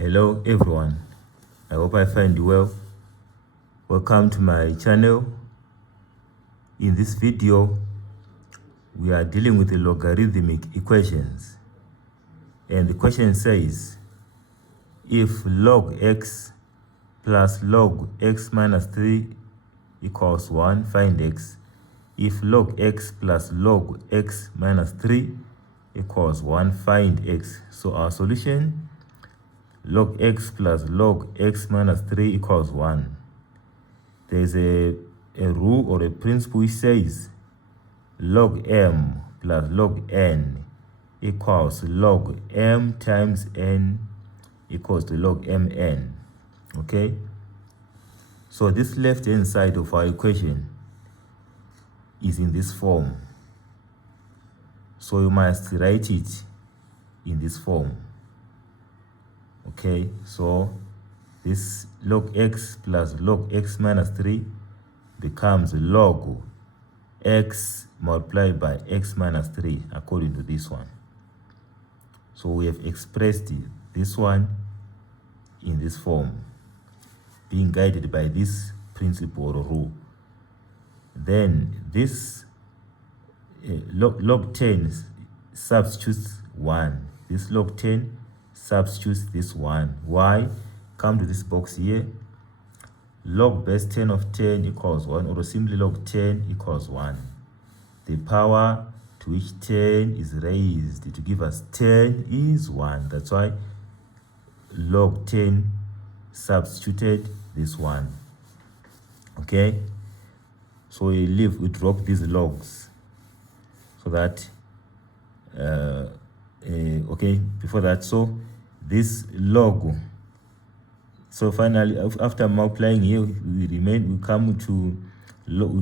Hello everyone, I hope I find you well. Welcome to my channel. In this video, we are dealing with the logarithmic equations. And the question says, if log x plus log x minus 3 equals 1, find x. If log x plus log x minus 3 equals 1, find x. So our solution, log x plus log x minus 3 equals 1. There's a rule or a principle which says log m plus log n equals log m times n equals to log mn. Okay? So this left hand side of our equation is in this form. So you must write it in this form. Okay, so this log x plus log x minus 3 becomes log x multiplied by x minus 3 according to this one. So we have expressed this one in this form, being guided by this principle or rule. Then this log 10 substitutes 1. This log 10 substitutes this 1. Why? Come to this box here. Log base 10 of 10 equals 1, or simply log 10 equals 1. The power to which 10 is raised to give us 10 is 1. That's why log 10 substituted this 1. Okay? So we drop these logs so that okay, before that, so this log, so finally after multiplying here, we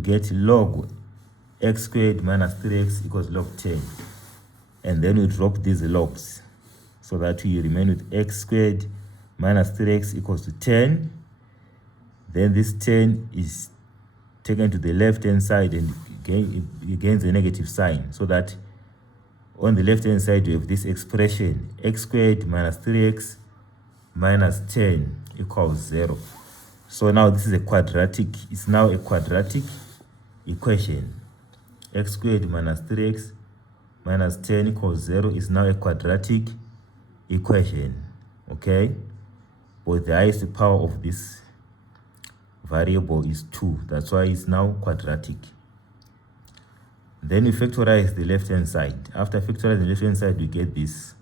get log x squared minus 3x equals log 10, and then we drop these logs so that we remain with x squared minus 3x equals to 10. Then this 10 is taken to the left hand side and it gains a negative sign, so that on the left hand side we have this expression x squared minus 3x minus 10 equals 0. So now this is a quadratic, it's now a quadratic equation. X squared minus 3x minus 10 equals 0 is now a quadratic equation. Okay, but the highest power of this variable is 2. That's why it's now quadratic. Then we factorize the left hand side. After factorizing the left hand side, we get this.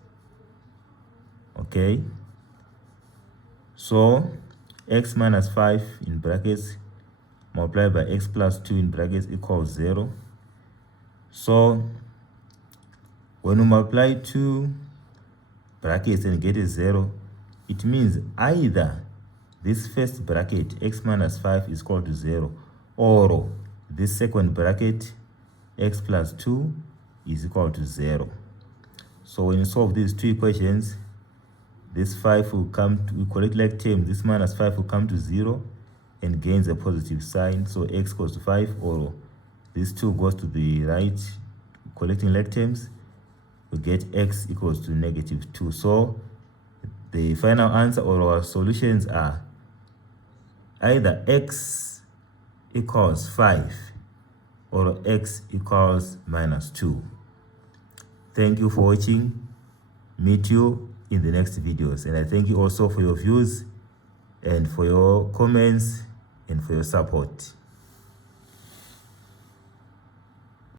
Okay, so x minus 5 in brackets multiplied by x plus 2 in brackets equals 0. So when we multiply 2 brackets and get a 0, it means either this first bracket x minus 5 is equal to 0, or this second bracket x plus 2 is equal to 0. So when you solve these two equations, this 5 will come to, we collect like terms, this minus 5 will come to 0 and gains a positive sign. So x equals to 5, or this 2 goes to the right, collecting like terms, we get x equals to negative 2. So the final answer or our solutions are either x equals 5 or x equals minus 2. Thank you for watching. Meet you in the next videos, and I thank you also for your views and for your comments and for your support.